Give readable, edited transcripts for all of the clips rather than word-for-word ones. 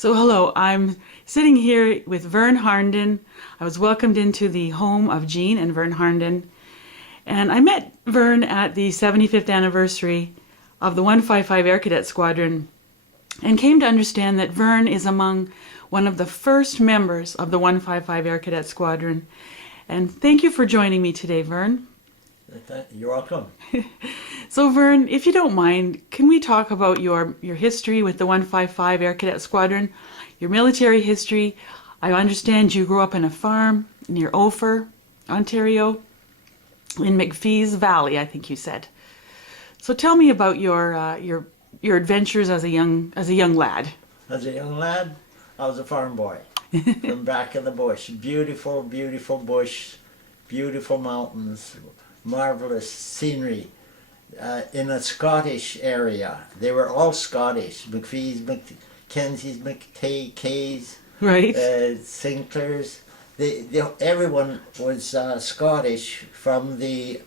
So hello, I'm sitting here with Vern Harnden. I was welcomed into the home of Jean and Vern Harnden. And I met Vern at the 75th anniversary of the 155 Air Cadet Squadron and came to understand that Vern is among one of the first members of the 155 Air Cadet Squadron. And thank you for joining me today, Vern. You're welcome. So Vern, if you don't mind, can we talk about your history with the 155 Air Cadet Squadron, your military history? I understand you grew up in a farm near Ophir, Ontario, in McPhees Valley, I think you said. So tell me about your adventures as a young lad. As a young lad, I was a farm boy from back in the bush. Beautiful, beautiful bush, beautiful mountains, marvelous scenery. In a Scottish area. They were all Scottish. McPhees, McKenzie's, McKay's, Right. Sinclair's. Everyone was Scottish from the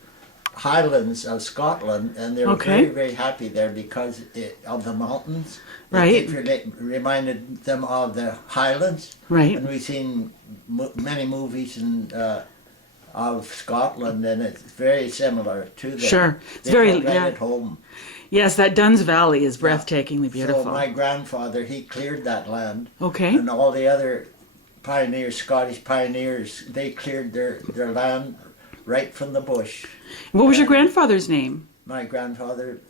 Highlands of Scotland, and they were Okay. very, very happy there because of the mountains. Right. It reminded them of the Highlands. Right. And we've seen many movies of Scotland, and it's very similar to them. Sure. It's They very, felt right yeah. at home. Yes, that Dunn's Valley is breathtakingly beautiful. So my grandfather, he cleared that land, Okay. and all the other pioneers, Scottish pioneers, they cleared their land right from the bush. What was your grandfather's name? My grandfather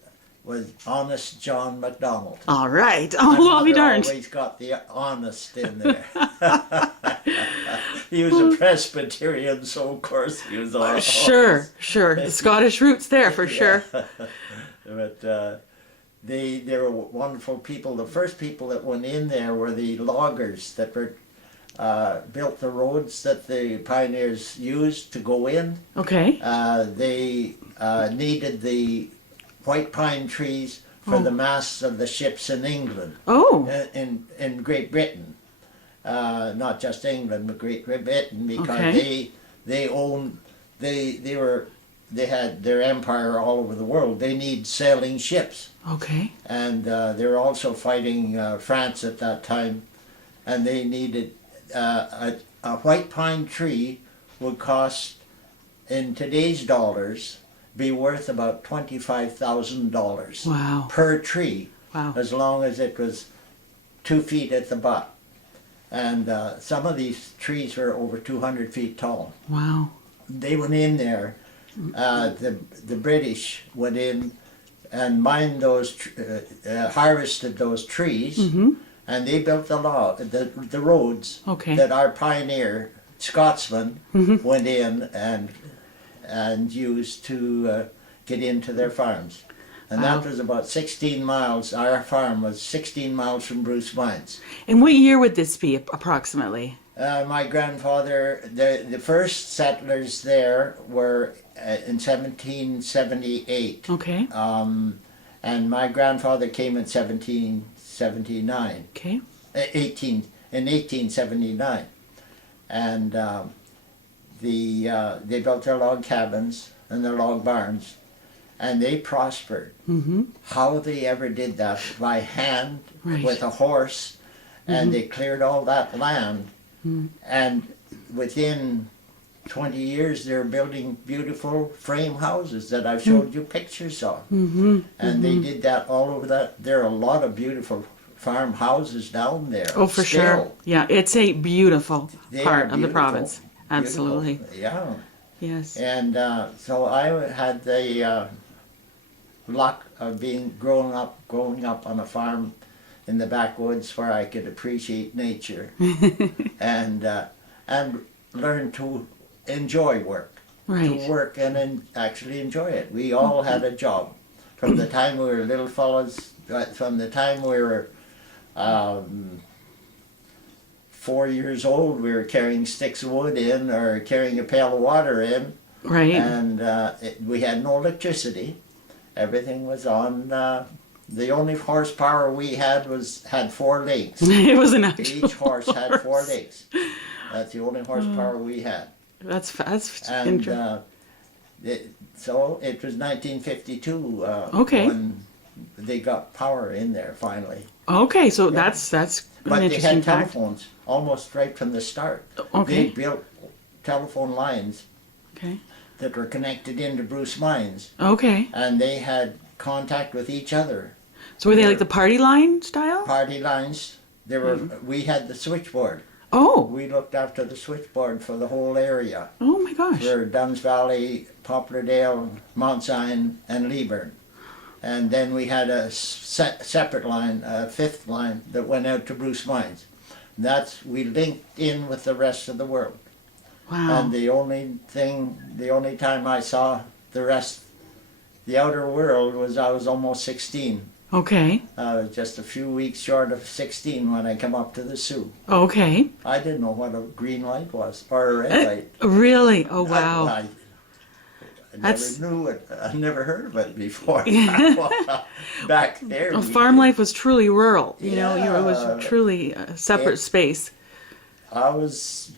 was Honest John MacDonald. All right. My Oh, I'll be mother darned. always got the honest in there. He was a Presbyterian, so of course he was all Sure. The Scottish roots there for sure. But they were wonderful people. The first people that went in there were the loggers that were built the roads that the pioneers used to go in. Okay. They needed the white pine trees for the masts of the ships in England. Oh. In Great Britain. Not just England, but Great Britain, because Okay. they had their empire all over the world. They need sailing ships, Okay. and they were also fighting France at that time, and they needed a white pine tree would cost, in today's dollars, be worth about $25,000 Wow. per tree, Wow. as long as it was 2 feet at the butt. And some of these trees were over 200 feet tall. Wow. They went in there, the British went in and mined those, harvested those trees, and they built the roads Okay. that our pioneer Scotsmen went in and used to get into their farms. And Wow. that was about 16 miles. Our farm was 16 miles from Bruce Mines. And what year would this be approximately? My grandfather, the first settlers there were in 1778. Okay. And my grandfather came in 1779, Okay. in 1879. And they built their log cabins and their log barns, and they prospered. How they ever did that, by hand, Right. with a horse, and they cleared all that land. And within 20 years, they're building beautiful frame houses that I've showed you pictures of. And they did that all over that. There are a lot of beautiful farmhouses down there. Oh, for sure. still. Yeah, it's a beautiful They part are of the beautiful, province. Absolutely. beautiful. Yeah. Yes. And so I had the luck of growing up on a farm in the backwoods where I could appreciate nature and learn to enjoy work. Right. To work and actually enjoy it. We all had a job from the time we were little fellows, from the time we were 4 years old. We were carrying sticks of wood in or carrying a pail of water in. Right. And we had no electricity. Everything was on. The only horsepower we had had 4 legs. It was an actual Each horse had 4 horse. legs. That's the only horsepower we had. That's And interesting. so it was 1952 Okay. when they got power in there finally. Okay, so that's But they interesting had fact. telephones almost right from the start. Okay. They built telephone lines Okay. that were connected into Bruce Mines, Okay. and they had contact with each other. So were they like the party line style? Party lines. There were. We had the switchboard. Oh. We looked after the switchboard for the whole area, Oh my gosh. for Duns Valley, Poplardale, Mount Zion, and Leeburn. And then we had a separate line, a fifth line that went out to Bruce Mines. We linked in with the rest of the world. Wow. And the only time I saw the outer world was I was almost 16. Okay. I was just a few weeks short of 16 when I come up to the Sioux. Okay. I didn't know what a green light was, or a red light. Really? Oh wow. I That's- never knew it. I never heard of it before. Back there. Well, we farm did. life was truly rural. You know, it Yeah. was truly a separate space. I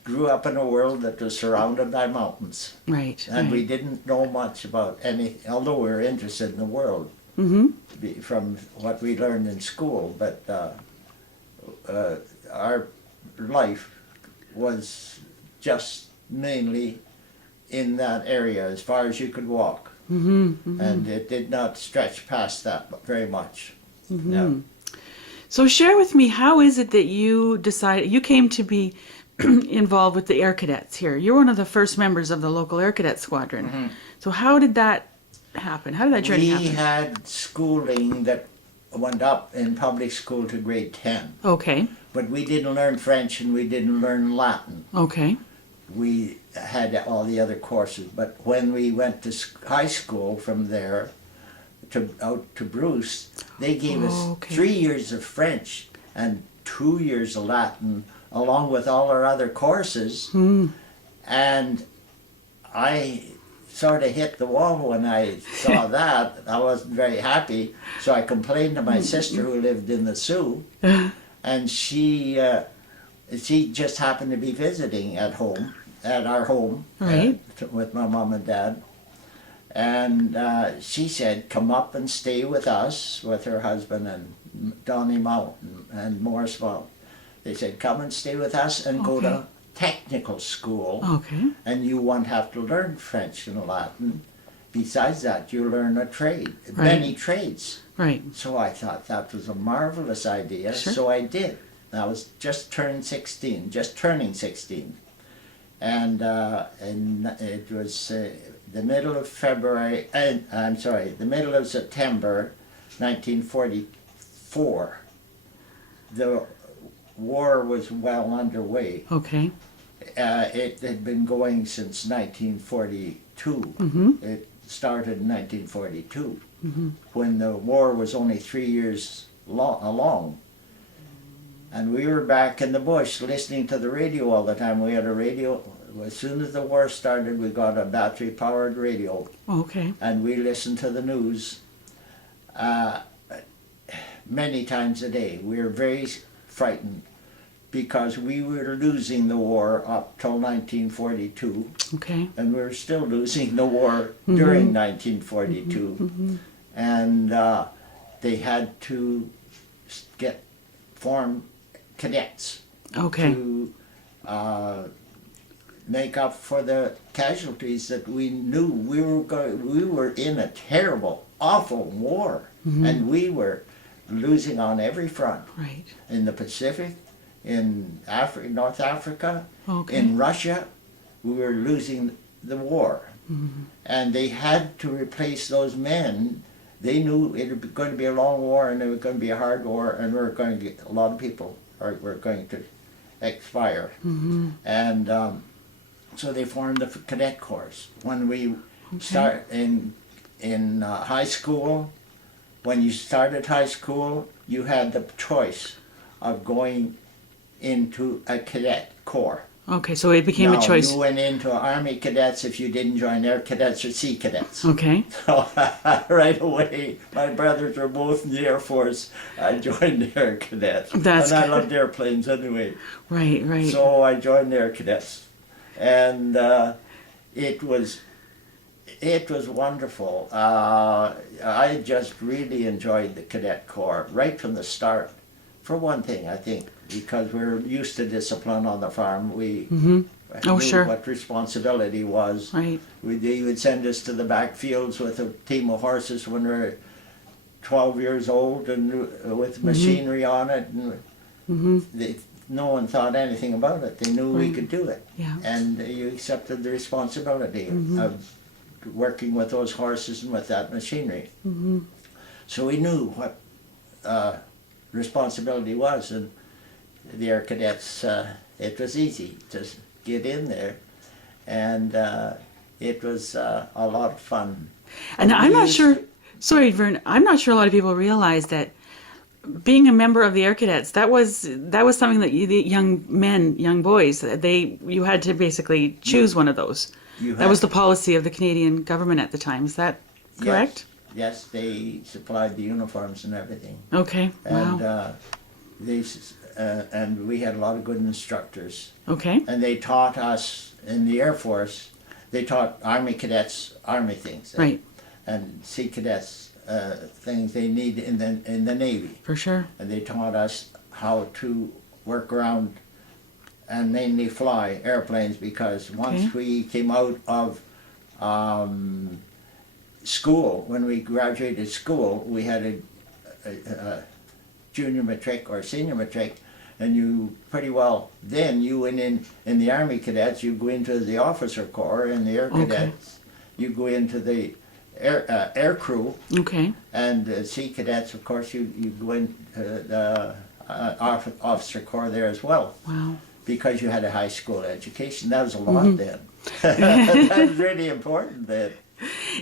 grew up in a world that was surrounded by mountains. Right. And we right. didn't know much about although we were interested in the world from what we learned in school, but our life was just mainly in that area as far as you could walk. And it did not stretch past that very much. Yeah. So share with me, how is it that you came to be involved with the Air Cadets here? You're one of the first members of the local Air Cadet Squadron. So how did that happen? How did that journey We happen? had schooling that went up in public school to grade 10, Okay. but we didn't learn French and we didn't learn Latin. Okay. We had all the other courses, but when we went to high school from there out to Bruce, they gave us Okay. 3 years of French and 2 years of Latin along with all our other courses. And I sort of hit the wall when I saw that. I wasn't very happy, so I complained to my sister who lived in the Sioux, and she just happened to be visiting at our home, Right. with my mom and dad. And she said, come up and stay with us, with her husband and Donnie Mountain and Morris Mountain. They said, come and stay with us and go to technical school, Okay. and you won't have to learn French and Latin. Besides that, you learn a trade, many trades. Right. So I thought that was a marvelous idea, Sure. so I did. I was just turning 16. And it was the middle of February, the middle of September 1944. The war was well underway. Okay. It had been going since 1942. It started in 1942, when the war was only 3 years along. And we were back in the bush listening to the radio all the time. We had a radio. As soon as the war started, we got a battery-powered radio, Okay. and we listened to the news many times a day. We were very frightened because we were losing the war up till 1942, Okay. and we were still losing the war during 1942. And they had to form cadets Okay. to make up for the casualties that we knew we were in a terrible, awful war, and we were losing on every front. Right. In the Pacific, in North Africa, Okay. in Russia, we were losing the war. And they had to replace those men. They knew it was going to be a long war, and it was going to be a hard war, and we were going to get a lot of people were going to expire. And so they formed the cadet corps. When we start in high school, when you started high school, you had the choice of going into a cadet corps. Okay, so it became Now, a choice. you went into Army Cadets if you didn't join Air Cadets or Sea Cadets. Okay. So right away, my brothers were both in the Air Force. I joined the Air Cadets. That's and I good. loved airplanes anyway. Right, right. So I joined the Air Cadets. And it was wonderful. I just really enjoyed the Cadet Corps right from the start. For one thing, I think, because we're used to discipline on the farm, we Oh, knew sure. what responsibility was. Right. They would send us to the back fields with a team of horses when we were 12 years old and with machinery on it. And no one thought anything about it. They knew we Right. could do it. Yeah. And you accepted the responsibility of working with those horses and with that machinery. So we knew what responsibility was, and the Air Cadets, it was easy to get in there, and it was a lot of fun. And I'm not used sure, to- sorry, Vern, I'm not sure a lot of people realize that being a member of the Air Cadets, that was something that the young boys, you had to basically choose one of those. That was the policy of the Canadian government at the time. Is that correct? Yes, they supplied the uniforms and everything. Okay. And Wow. and we had a lot of good instructors. Okay. And they taught us in the Air Force. They taught Army cadets Army things, Right. and Sea Cadets things they need in the Navy. For sure. And they taught us how to work around and mainly fly airplanes, because once we came out of school, when we graduated school, we had a junior matric or senior matric, and you pretty well, then you went in the Army Cadets, you go into the officer corps, and the Air Cadets, you go into the air crew, Okay. and Sea Cadets, of course, you go into the officer corps there as well, Wow. because you had a high school education. That was a lot then. That was really important then.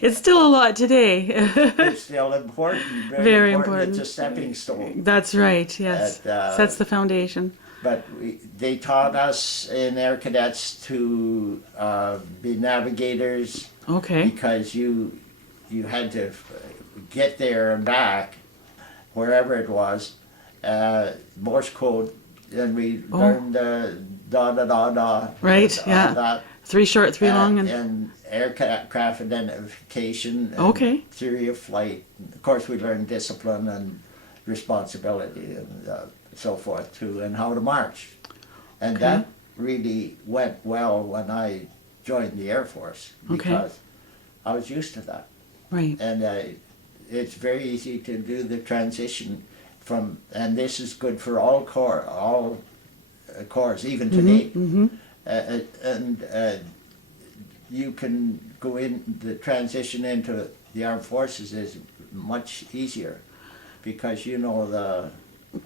It's still a lot today. It's still important, Very important. It's important. a stepping stone. That's right. Yes. That, Sets the foundation. But they taught us in Air Cadets to be navigators, Okay. because you had to get there and back, wherever it was, Morse code, and we learned da. Right, yeah. That, 3 short, 3 long, and and aircraft identification, and Okay. theory of flight. Of course, we learned discipline and responsibility and so forth too, and how to march. And Okay. that really went well when I joined the Air Force, because I was used to that. right. And it's very easy to do the transition from, and this is good for all corps, even today. And you can go in, the transition into the armed forces is much easier, because you know the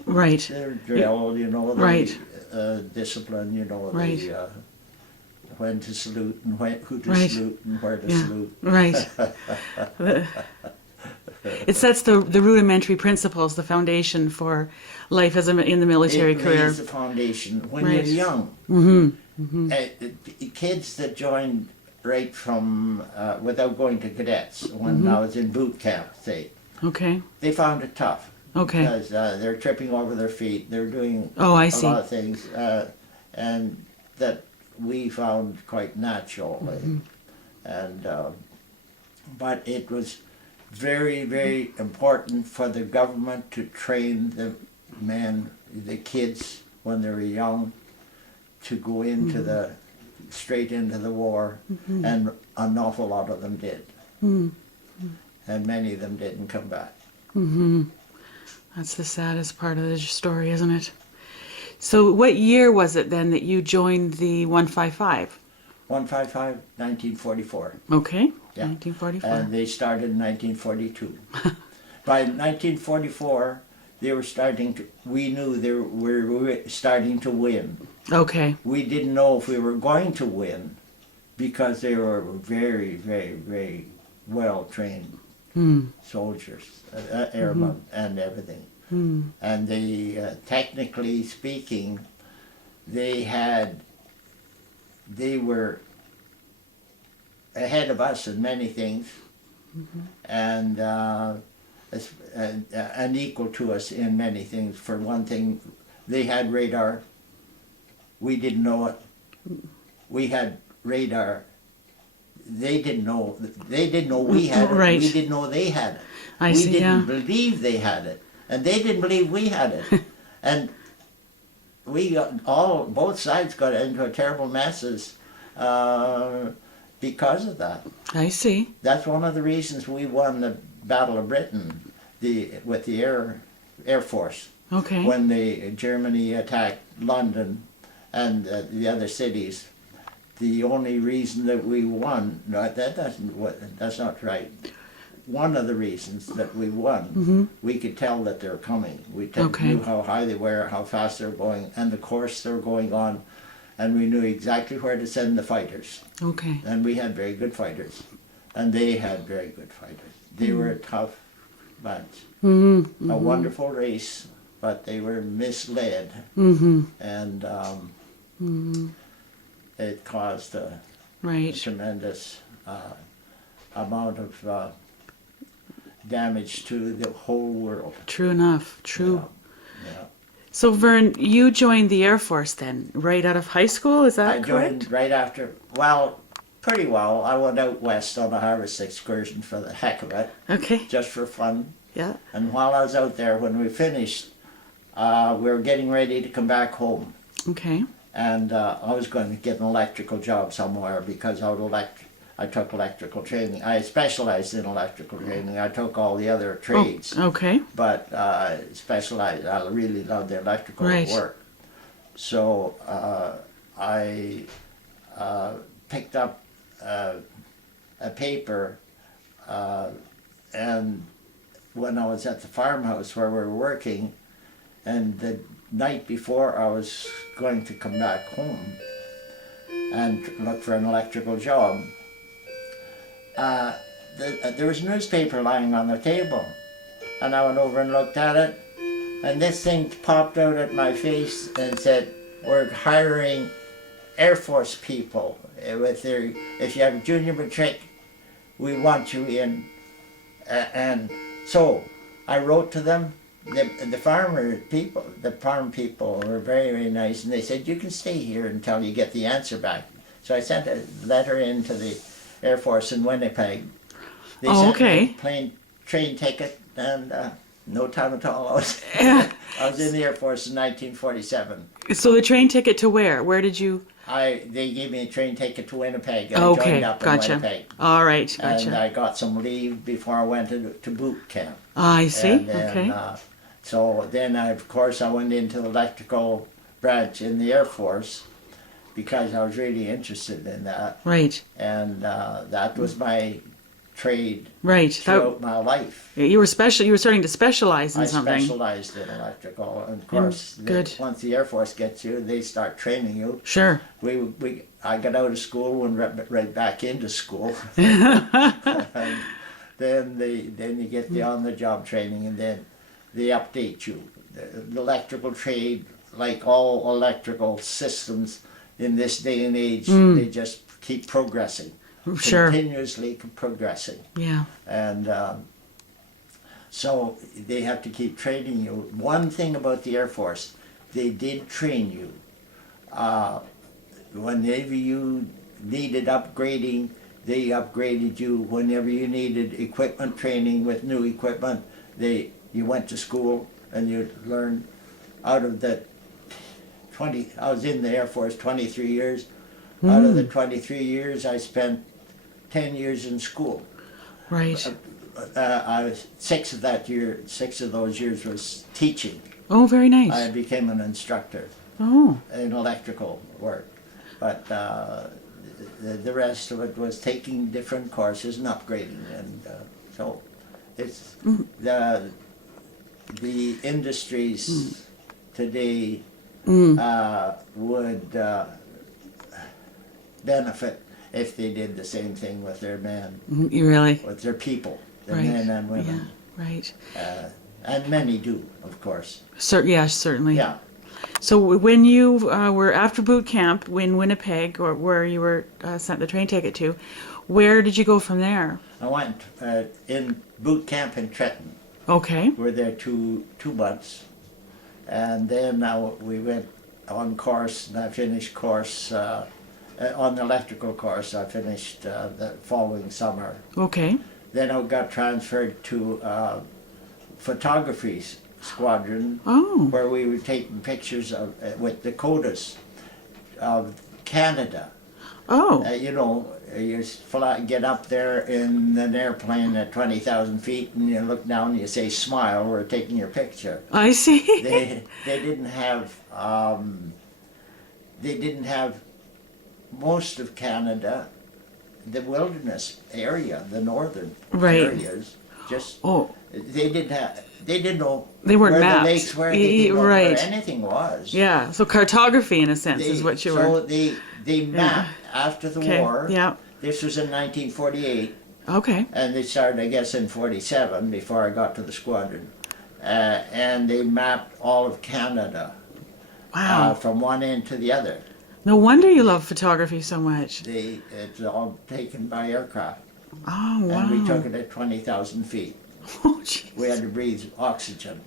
Right. drill, you know the Right. Discipline, you know Right. the when to salute and who to Right. salute and where to Yeah. salute. Right. It sets the rudimentary principles, the foundation for life as in the military It career. lays the foundation when Right. you're young. Mm-hmm. Kids that joined right from without going to cadets, when I was in boot camp, say, Okay. they found it tough. Okay. Because they're tripping over their feet, they're doing Oh, I a see. lot of things, and that we found quite natural. And but it was very, very important for the government to train the kids when they were young, to go into straight into the war, and an awful lot of them did. And many of them didn't come back. That's the saddest part of the story, isn't it? So what year was it then that you joined the 155? 155, 1944. Okay. Yeah. 1944. And they started in 1942. By 1944, they were starting to, we knew we were starting to win. Okay. We didn't know if we were going to win, because they were very, very, very well trained soldiers, airmen, and everything. And they, technically speaking, they were ahead of us in many things, and equal to us in many things. For one thing, they had radar. We didn't know it. We had radar. They didn't know we had it. Right. We didn't know they had it. I we see, didn't yeah. believe they had it, and they didn't believe we had it. And we got both sides got into a terrible messes because of that. I see. That's one of the reasons we won the Battle of Britain with the Air Force. Okay. When Germany attacked London and the other cities. The only reason that we won, no, that's not right. One of the reasons that we won, we could tell that they were coming. We knew how high they were, how fast they were going, and the course they were going on, and we knew exactly where to send the fighters. Okay. And we had very good fighters, and they had very good fighters. They were a tough bunch. A wonderful race, but they were misled, and it caused a tremendous amount of damage to the whole world. True enough. True. Yeah. So Vern, you joined the Air Force then, right out of high school, is that correct? I joined right after, well, pretty well. I went out west on a harvest excursion for the heck of it. Okay. Just for fun. Yeah. And while I was out there, when we finished, we were getting ready to come back home. Okay. And I was going to get an electrical job somewhere because I took electrical training. I specialized in electrical training. I took all the other trades. Oh, okay. But specialized, I really loved the electrical work. So I picked up a paper, and when I was at the farmhouse where we were working, and the night before I was going to come back home and look for an electrical job, there was a newspaper lying on the table, and I went over and looked at it, and this thing popped out at my face and said, "We're hiring Air Force people with if you have a junior matric, we want you in." And so I wrote to them. The farm people were very, very nice, and they said, "You can stay here until you get the answer back." So I sent a letter in to the Air Force in Winnipeg. They sent me a train ticket, and no time at all. I was in the Air Force in 1947. So the train ticket to where? Where did you? They gave me a train ticket to Winnipeg. I joined up in Winnipeg. All right, gotcha. And I got some leave before I went to boot camp. I see. And then, okay. So then, of course, I went into the electrical branch in the Air Force because I was really interested in that. Right. And that was my trade right. throughout my life. You were starting to specialize in something. I specialized in electrical, and of course, once the Air Force gets you, they start training you. Sure. I got out of school and right back into school. And then you get the on-the-job training, and then they update you. The electrical trade, like all electrical systems in this day and age, they just keep progressing. Sure. Continuously progressing. Yeah. And so they have to keep training you. One thing about the Air Force, they did train you. Whenever you needed upgrading, they upgraded you. Whenever you needed equipment training with new equipment, you went to school and you learned. Out of the I was in the Air Force 23 years. Out of the 23 years, I spent 10 years in school. Right. Six of those years was teaching. Oh, very nice. I became an instructor in electrical work. But the rest of it was taking different courses and upgrading. And so it's the industries today would benefit if they did the same thing with their men. Really? With their people, their men and women. Yeah, right. And many do, of course. Yes, certainly. Yeah. So when you were after boot camp in Winnipeg, or where you were sent the train ticket to, where did you go from there? I went in boot camp in Trenton. Okay. We were there two months. And then we went on course, and I finished course on the electrical course. I finished the following summer. Okay. Then I got transferred to photography Squadron, Oh. where we were taking pictures of with Dakotas of Canada. Oh. You know, you get up there in an airplane at 20,000 feet, and you look down and you say, "Smile, we're taking your picture." I see. They didn't have most of Canada, the wilderness area, the northern Right. areas. Just Oh. they didn't know They weren't where mapped. the lakes were. They didn't know Right. where anything was. Yeah. So cartography, in a sense, is what you so were. they mapped after the Okay. war. Yeah. This was in 1948, Okay. and they started, I guess, in 47 before I got to the squadron. And they mapped all of Canada Wow. from one end to the other. No wonder you love photography so much. It's all taken by aircraft, Oh wow. and we took it at 20,000 feet. Oh jeez. We had to breathe oxygen.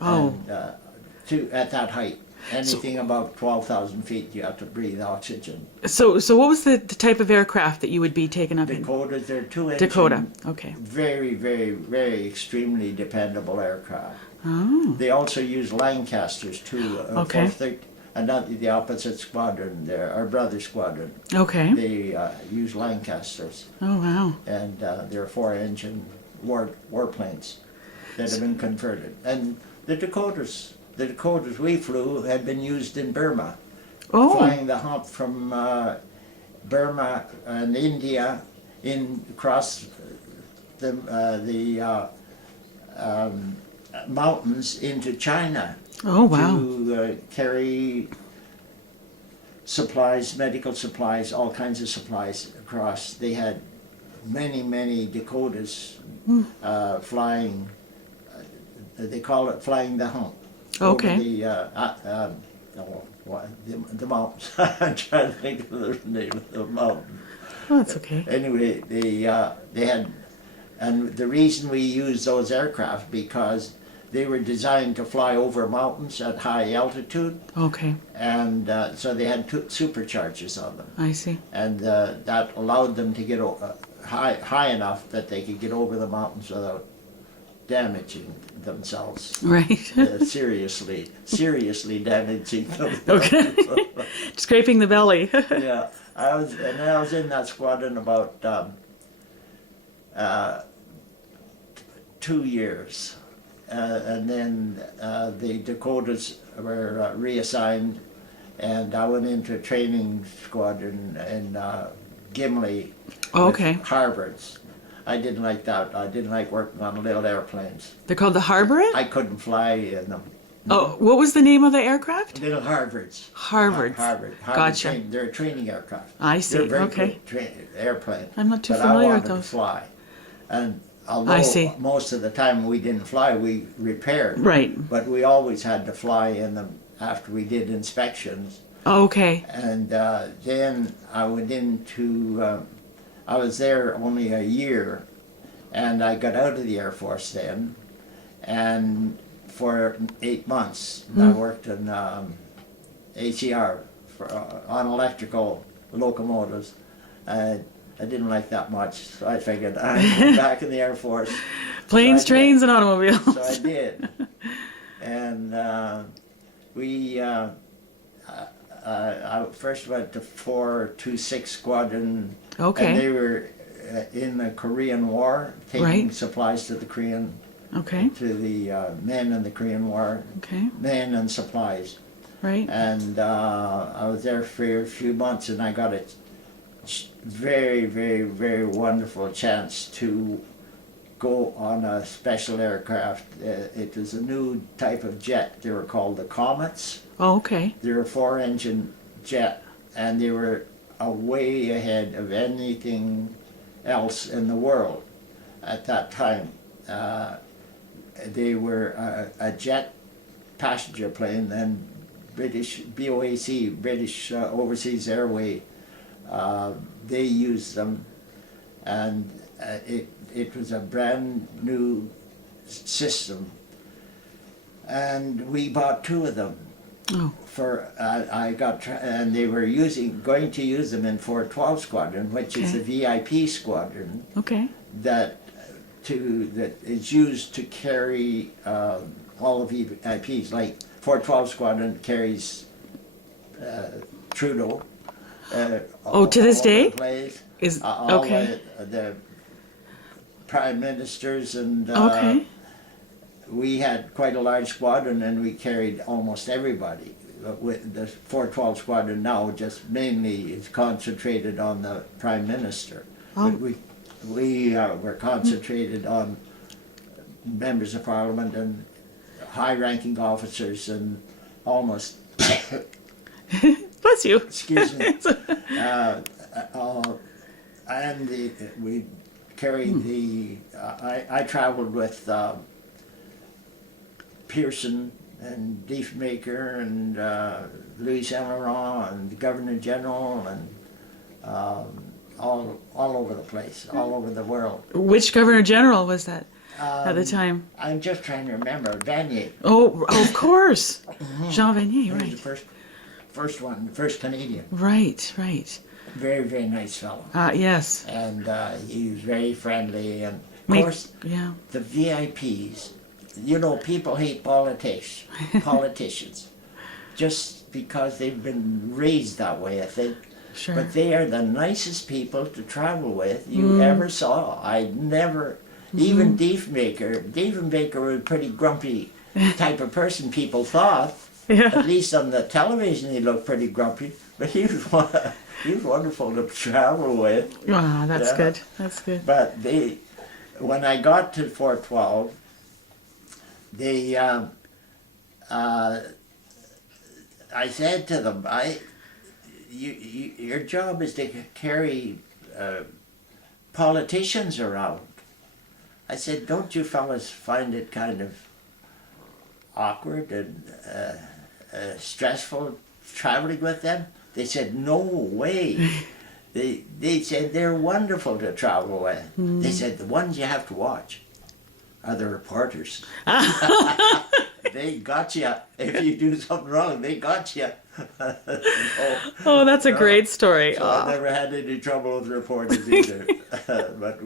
Oh. And, at that height. Anything above 12,000 feet, you have to breathe oxygen. So what was the type of aircraft that you would be taken up in? Dakotas, they're 2-engine. Dakota. Okay. Very, very, very extremely dependable aircraft. Oh. They also use Lancasters too. Okay. The opposite squadron there, our brother squadron. Okay. They use Lancasters, Oh wow. and they're 4-engine warplanes that have been converted. And the Dakotas we flew had been used in Burma, Oh. flying the hump from Burma and India across the mountains into China. Oh wow. To carry supplies, medical supplies, all kinds of supplies across. They had many Dakotas flying. They call it flying the hump. Okay. Over the mountains. I'm trying to think of the name of the mountain. Oh, that's okay. Anyway, they had, and the reason we used those aircraft because they were designed to fly over mountains at high altitude, Okay. and so they had superchargers on them, I see. and that allowed them to get high enough that they could get over the mountains without damaging themselves. Right. Seriously damaging themselves. Okay. Scraping the belly. Yeah, I was in that squadron about 2 years, and then the Dakotas were reassigned, and I went into a training squadron in Gimli. Okay. With Harvards. I didn't like that. I didn't like working on little airplanes. They're called the Harboret? I couldn't fly in them. Oh, what was the name of the aircraft? Little Harvards. Harvards. Harvard Gotcha. they're a training aircraft. I see. They're very Okay. good airplane. I'm not too but familiar I with wanted those. to fly. And I although see. most of the time we didn't fly, we repaired. Right. But we always had to fly in them after we did inspections. Okay. And then I went into, I was there only a year, and I got out of the Air Force then, and for 8 months, and I worked in ACR on electrical locomotives. I didn't like that much, so I figured I'd go back in the Air Force. Planes, So I trains, and automobiles. So I did. And I first went to 426 Squadron. Okay. And they were in the Korean War, taking Right. supplies to the Okay. men in the Korean War, Okay. men and supplies. Right. And I was there for a few months, and I got a very wonderful chance to go on a special aircraft. It was a new type of jet. They were called the Comets. Oh, okay. They were a 4-engine jet, and they were way ahead of anything else in the world at that time. They were a jet passenger plane, and British BOAC, British Overseas Airway, they used them, and it was a brand new system, and we bought 2 of them. Oh. And they were going to use them in 412 Squadron, which is the VIP squadron Okay. that is used to carry all the VIPs. Like 412 Squadron carries Trudeau. To this day? The place. Is All okay. the prime ministers and Okay. we had quite a large squadron and we carried almost everybody. With the 412 Squadron now just mainly is concentrated on the Prime Minister. Oh. But we were concentrated on members of Parliament and high-ranking officers and almost, Bless you. excuse me, and we carried the, I traveled with Pearson and Diefmaker and Louis Saint Laurent and the Governor General and all over the place, all over the world. Which Governor General was that at the time? I'm just trying to remember. Vanier. Oh, of course. Jean Vanier, He was right. the first one, the first Canadian. Right, right. Very, very nice fellow. Yes. And he was very friendly. And of course, Yeah. the VIPs, you know, people hate politicians just because they've been raised that way, I think. Sure. But they are the nicest people to travel with you ever saw. I never, even Diefenbaker was a pretty grumpy type of person, people thought. Yeah. At least on the television he looked pretty grumpy, but he was wonderful to travel with. Ah, that's Yeah. good. That's good. But when I got to 412, I said to them, your job is to carry politicians around. I said, don't you fellas find it kind of awkward and stressful traveling with them? They said, no way. They said they're wonderful to travel with. They said the ones you have to watch are the reporters. They got you. If you do something wrong, they got you. Oh, that's a great story. So I never had any trouble with reporters either. But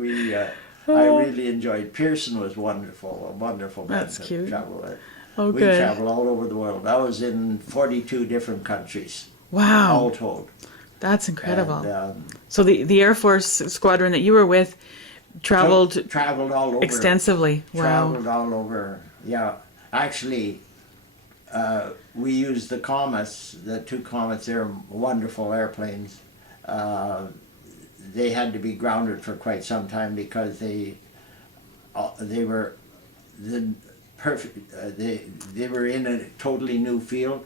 I really enjoyed. Pearson was wonderful, a wonderful man That's to cute. travel with. Oh, We good. traveled all over the world. I was in 42 different countries, all Wow. told. That's incredible. And, So the Air Force squadron that you were with traveled traveled all over. extensively. Wow. Traveled all over. Yeah, actually, we used the Comets, the two Comets. They're wonderful airplanes. They had to be grounded for quite some time because they were the perfect. They were in a totally new field,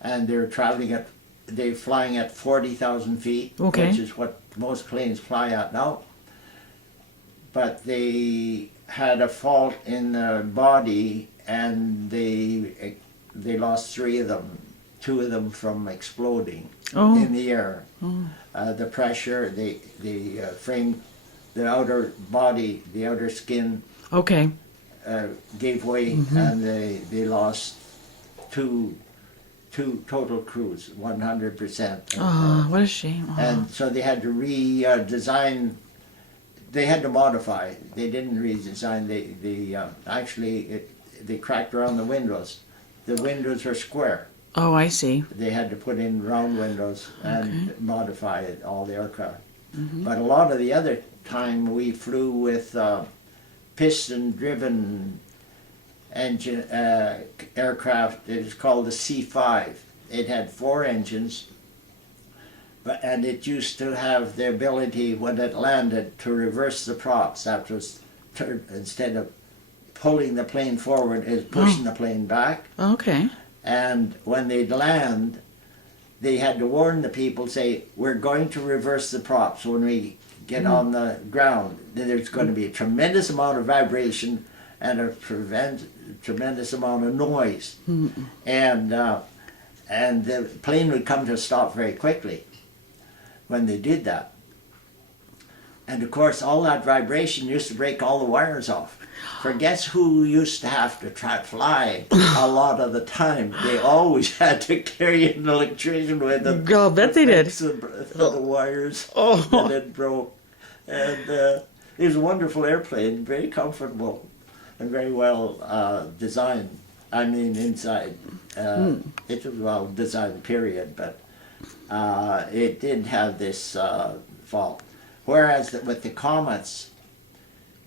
and they were flying at 40,000 feet, Okay. which is what most planes fly at now. But they had a fault in the body, and they lost 3 of them, 2 of them from exploding in the air. The pressure, the frame, the outer body, the outer skin Okay. gave way, and they lost two total crews, 100%. Oh, what a shame. Oh. And so they had to redesign. They had to modify. They didn't redesign. They cracked around the windows. The windows were square. Oh, I see. They had to put in round windows and modify it, all the aircraft. But a lot of the other time we flew with piston-driven engine aircraft. It was called the C5. It had 4 engines, and it used to have the ability when it landed to reverse the props instead of pulling the plane forward, is pushing the plane back. Okay. And when they'd land, they had to warn the people, say, we're going to reverse the props when we get on the ground. There's going to be a tremendous amount of vibration and a tremendous amount of noise. And the plane would come to a stop very quickly when they did that. And of course, all that vibration used to break all the wires off. For guess who used to have to fly a lot of the time? They always had to carry an electrician with them. I'll bet they did. Fix the wires Oh. that had broke. And it was a wonderful airplane, very comfortable and very well designed. I mean, inside. It was well designed, period, but it did have this fault. Whereas with the Comets,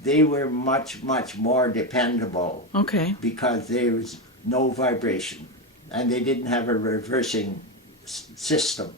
they were much, much more dependable Okay. because there was no vibration and they didn't have a reversing system.